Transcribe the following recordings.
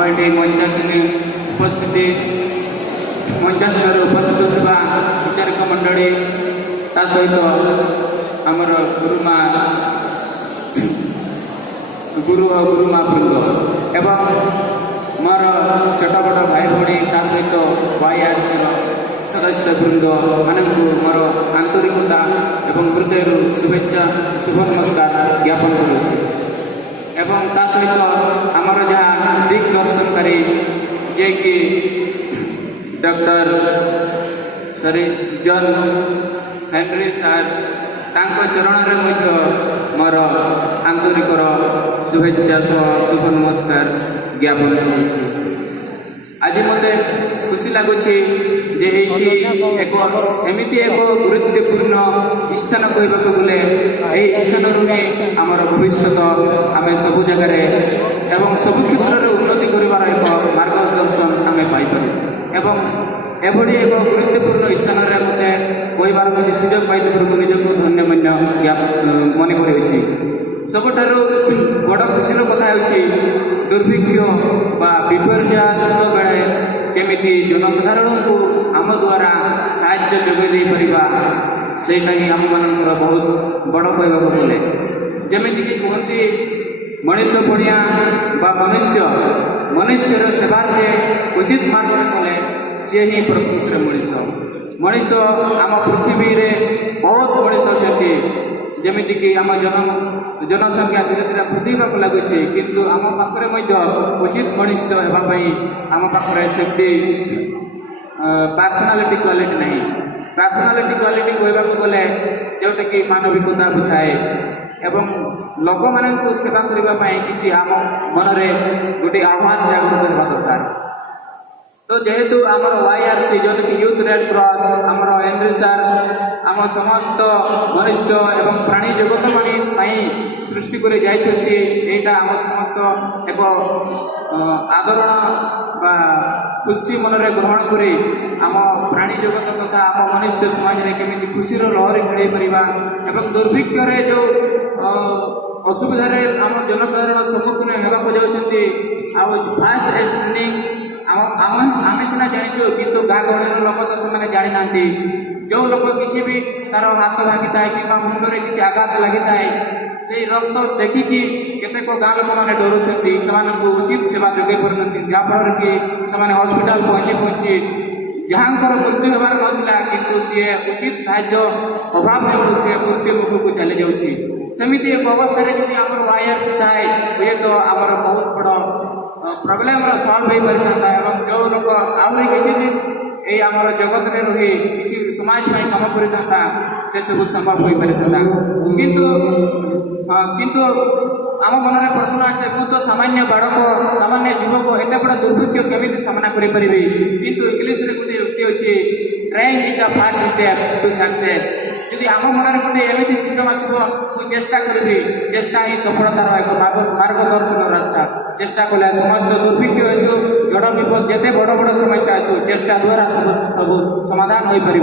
ये मंचासन उपस्थिति मंचासन उपस्थित होता विचारक मंडली ता सहित आमर गुरुमा गुरुमा वृंद एवं मोर छोट बड़ भाई भाई ता सहित YRC सदस्य वृंद मानक मोर आंतरिकता एवं हृदय शुभेच्छा शुभ नमस्कार ज्ञापन करुच्छी एवं ता सहित आमर जहाँ दिग्दर्शनकारी जे कि डॉक्टर सॉरी जॉन हेनरी सार तांको चरण में मोर आंतरिक शुभेच्छा शुभ नमस्कार ज्ञापन करुच्छी। आज मत खुशी लगुच एक एमती एक गुरुत्वपूर्ण स्थान कहवाक गले यही स्थान ही आमर भविष्य आम सबू जगार एवं सबु क्षेत्र में उन्नति कर एक मार्गदर्शन आम पाइपर एवं एभली एक गुरुत्वपूर्ण स्थान में मत कहबार किसी सुजोग पाई निजक धन्य मन्य मन कर सबुठार बड़ खुशी कथा दुर्भिक्ष बा विपर्यासित बेले केमिति जनसाधारण को आम द्वारा साहाय्य जोगाई पारिबा सेटा ही आम मानकर बहुत बड़ कहबाक गले जमीक कहते मनीष पड़िया बा मनुष्य मनुष्यर सेवार्थे उचित मार्ग कले सी ही प्रकृति मनीष मनीष आम पृथ्वी रे बहुत मनीष अच्छा जमीक आम जनसंख्या धीरे धीरे वृद्धि होगा लगुच किंतु आम पाखे उचित मनुष्य होगापी आम पाखे सेमती पर्सनालीटी क्वालिटी नहीं पर्सनालीटी क्वालिटी कहवाक गले जोटा कि मानविकता बुझाए एवं लोक मान सेवा करने किसी आम मन में गोटे आह्वान जागृत होगा दरकार तो जेहेतु आमर YRC जोटा कि यूथ रेड क्रॉस आमर हेनरी सार आम समस्त मनुष्य एवं प्राणी जगत मानी सृष्टि कर जाइछन्ति आम समस्त एक आदरण बा खुशी मन में ग्रहण कर आम प्राणी जगत तथा आम मनुष्य समाज में केमी खुशीर लहरी खेल पारिबा एवं दुर्भिक्ष जो असुविधार आम जनसाधारण सम्मुखीन होगा जाउछन्ति आ फास्ट एक्सटेंडिंग आम सीना जाचु किंतु गाँ गहली लोक तो से जानी ना जो लोक किसी भी तार हाथ भागी थाए कि मुंडे किसी आघात लगी थाए से रक्त देखिकी केतेक गाँ लोक मैंने डरुंट उचित सेवा जोगे पारती जहाँफल कि से हस्पिटाल पहुँची जहाँकर मृत्यु होबार नाला किंतु सी उचित साहाय्य अभाव जो सी मृत्यु मुख को चली जाऊँगी सेमती एक अवस्था जब आम YRC थाए हुए तो आमर बहुत बड़ प्रोब्लेम सल्व हो पारि था जो लोग आहरी किसी दिन ये आम जगत में रही किसी समाज में कम करता से सब संभव हो पारि था किंतु आम मन में प्रश्न आसे मु तो सामान्य बाड़क सामान्य जीवक एत बड़ा दुर्भिक्ष केमी सामना करें किंतु इंग्लीश में गोटे युक्ति अच्छी trying is the first step to success यदि आम मन में गोटे एमती सिस्टम आसो मुझे चेष्टा करी चेष्टा ही सफलतार एक मार्गदर्शन रास्ता चेष्टा कले समस्त दुर्भिक्ष आसू जड़ विपद जिते बड़ बड़ समस्या आसू चेष्टा द्वारा सब समाधान हो पार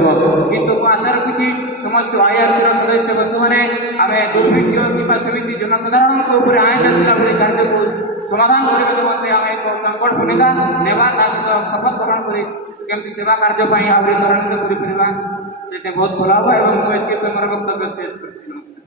किंतु मु आशा रखुची समस्त YRC सदस्य बंधु मैंने आम दुर्भिक्ष कि सेमती जनसाधारण आँच आसला भाई कार्य को समाधान करने आम एक संकट भूमिका नेवा सहित शपथ ग्रहण कर सेवा कार्य आहरी त्वरान्वित कर बहुत भल हम मुझे मोर वक्तव्य शेष कर नमस्कार।